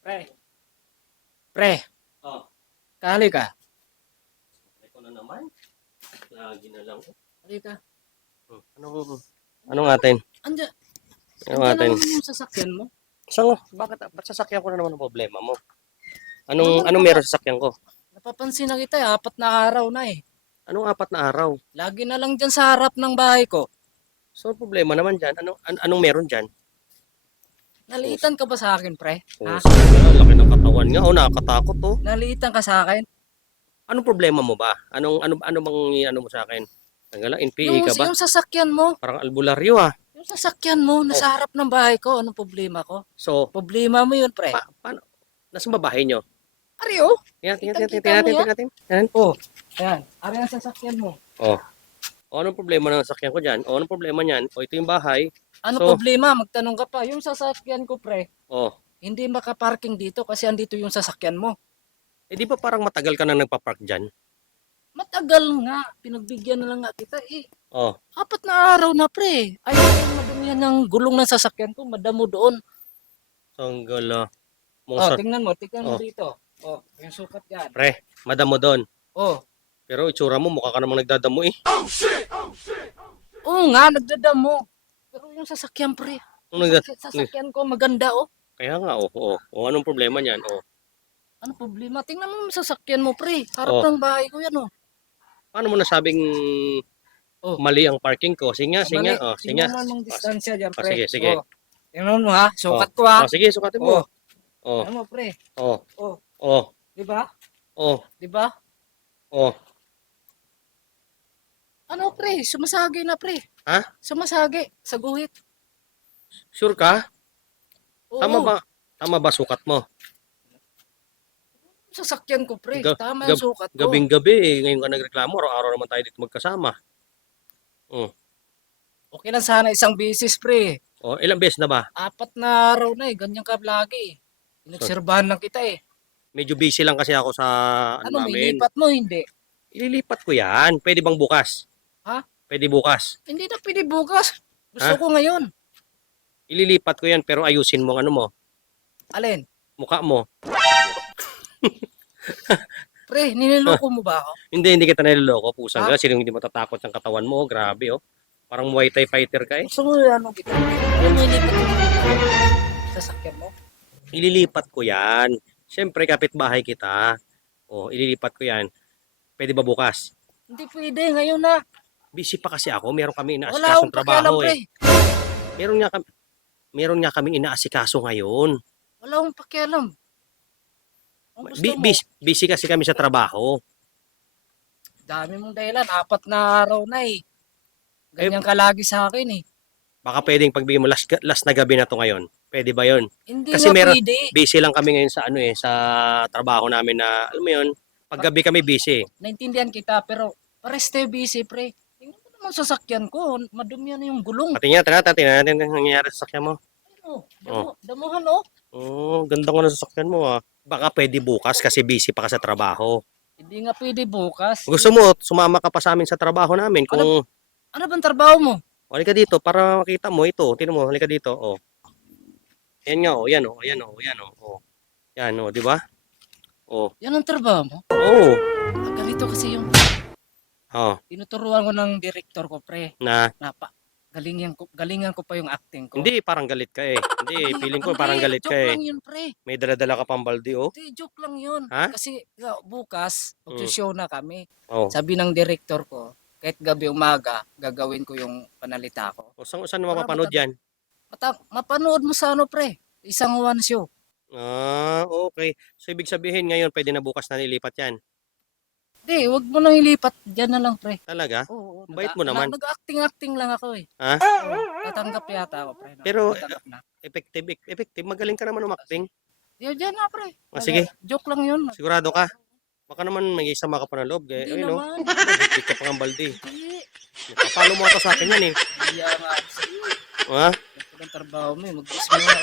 Pre, pre, Oh, kali ka. ito na naman. Lagi na lang. Kali ka. Anong atin? Andiyan, Anong andiyan atin? naman yung sasakyan mo. So, ba't sasakyan ko na naman ang problema mo? Naman Anong napa, meron sa sasakyan ko? napapansin na kita, 4 na araw na eh. Anong 4 na araw? Lagi na lang dyan sa harap ng bahay ko. So, problema naman dyan. Anong meron dyan? Naliitan ka ba sa akin, pre? Ha? Laki ng katawan nga. Oh, nakakatakot to. Naliitan ka sa akin? Anong problema mo ba? Ano bang ano mo sa akin? Tanggal lang, NPA ka ba? Yung sasakyan mo. Parang albularyo ah. Yung sasakyan mo, nasa harap ng bahay ko. Anong problema ko? So, Problema mo yun, pre. paano? Nasaan ba bahay nyo? Ari, oh. Tingnan Kitang-kita mo yan? natin. Yan. Oh, ayan. Ari ang sasakyan mo. Oh. O, anong problema ng sasakyan ko dyan? O, anong problema niyan? O, ito yung bahay. Ano So- problema? Magtanong ka pa. Yung sasakyan ko, pre, O, hindi makaparking dito kasi andito yung sasakyan mo. di ba parang matagal ka na nagpa-park dyan? Matagal nga. Pinagbigyan na lang nga kita eh. O, 4 na araw na, pre. Ayaw yung madumihan ng gulong ng sasakyan ko. Madamo doon. tanggal Oh, tingnan mo Oh. dito. Oh, yung sukat yan. Pre, madamo doon. Oh. Pero itsura mo, mukha ka namang nagdadamo eh. Oo nga, nagdadamo. Pero yung sasakyan, pre. Anong nagda- Sasakyan ko, maganda, oh. Kaya nga, o. Anong problema niyan? O, Ano problema? Tingnan mo yung sasakyan mo, pre. Harap Oh. ng bahay ko yan, oh. paano mo nasabing Oh. mali ang parking ko? Sige nga, sige nga. O, sige nga. Tingnan mo ang distansya dyan, pre. sige, sige. Oh. Tingnan mo, ha. Sukat ko, ha. O, sige, sukatin mo. Oh. O, Tingnan mo, pre. o, Oh. o, Di ba? o, Di ba? o. Ano, pre? Sumasagi na, pre. Ha? Sumasagi. Sa guhit. Sure ka? Oo. Tama ba sukat mo? Sasakyan ko, pre. Ga- Tama yung sukat ko. Gabing-gabi eh. Ngayon ka nagreklamo. Araw-araw naman tayo dito magkasama. Okay lang sana isang bisis, pre. O, ilang beses na ba? 4 na araw na eh. Ganyan ka lagi. Pinagserbahan lang kita eh. Medyo busy lang kasi ako sa Ano, may namin. lipat mo, hindi? Ililipat ko yan. Pwede bang bukas? Ha? Pwede bukas. Hindi na pwede bukas. Gusto Ha? ko ngayon. Ililipat ko yan pero ayusin mo ang ano mo. Alin? Mukha mo. Pre, niloloko mo ba ako? Hindi kita niloloko. Pusang Ha? ka. Sino hindi matatakot ng katawan mo? Grabe oh. Parang Muay Thai fighter ka eh. Gusto mo ano kita? Alam mo, ilipat mo sasakyan mo? Ililipat ko yan. Siyempre kapitbahay kita. O, ililipat ko yan. Pwede ba bukas? Hindi pwede, ngayon na. Busy pa kasi ako. Meron kami Wala inaasikasong akong pakialam, trabaho pre. eh. Meron nga kami inaasikaso ngayon. Wala akong pakialam. Ang gusto mo, Busy kasi kami sa trabaho. dami mong dahilan. 4 na araw na eh. Ganyan ka lagi sa akin eh. Baka pwedeng pagbigyan mo last na gabi na to ngayon. Pwede ba 'yon? Hindi Kasi nga pwede. Busy lang kami ngayon sa sa trabaho namin na alam mo 'yon. Paggabi kami busy. Naintindihan kita, pero pares tayo busy, pre. Tingnan mo naman sasakyan ko. Madumi na yung gulong. Pati nga, tingnan natin ang nangyayari sa sasakyan mo. Ano? Damuhan, oh. Oh, ganda nga ng sasakyan mo ah. Baka pwede bukas kasi busy pa ka sa trabaho. Hindi nga pwede bukas. Gusto mo, sumama ka pa sa amin sa trabaho namin. Kung Ano bang trabaho mo? halika dito para makita mo ito. Tingnan mo, halika dito. Oh. Yan nga, oh, yan oh, yan oh, yan oh. Oh. Yan oh, di ba? Oh. Yan ang trabaho mo? Oh. Ganito kasi yung Oh, tinuturuan ko ng director ko, pre. na Galingan ko pa yung acting ko. hindi parang galit ka eh. Hindi, feeling ko parang galit ka Joke eh. lang yun, pre. May dala-dala ka pang balde oh. Hindi, joke lang yun. Ha? Kasi bukas, mag-show na kami. Oh. Sabi ng director ko, kahit gabi umaga, gagawin ko yung panalita ko. O saan mo mapapanood yan? Mapanood mo sa ano, pre. Isang one show. Ah, okay. So ibig sabihin ngayon pwede na bukas na nilipat yan. Hindi, wag mo nang ilipat. Diyan na lang, pre. Talaga? Oo. Bait mo naman. Nag-acting lang ako eh. Ha? Oo, tatanggap yata ako, pre. Pero, Tatanggap na. Effective. Magaling ka naman umacting. Diyan na, pre. Ah, sige. Joke lang yun. Sigurado ka? Baka naman may isama ka pa ng loob. Hindi Ayun, no? naman. Bigit ka pa ng balde. Hindi. Papalo mo ata sa akin yan eh. Kaya nga ako sa'yo. Ha? Ito ang trabaho mo eh. Mag-isip mo na.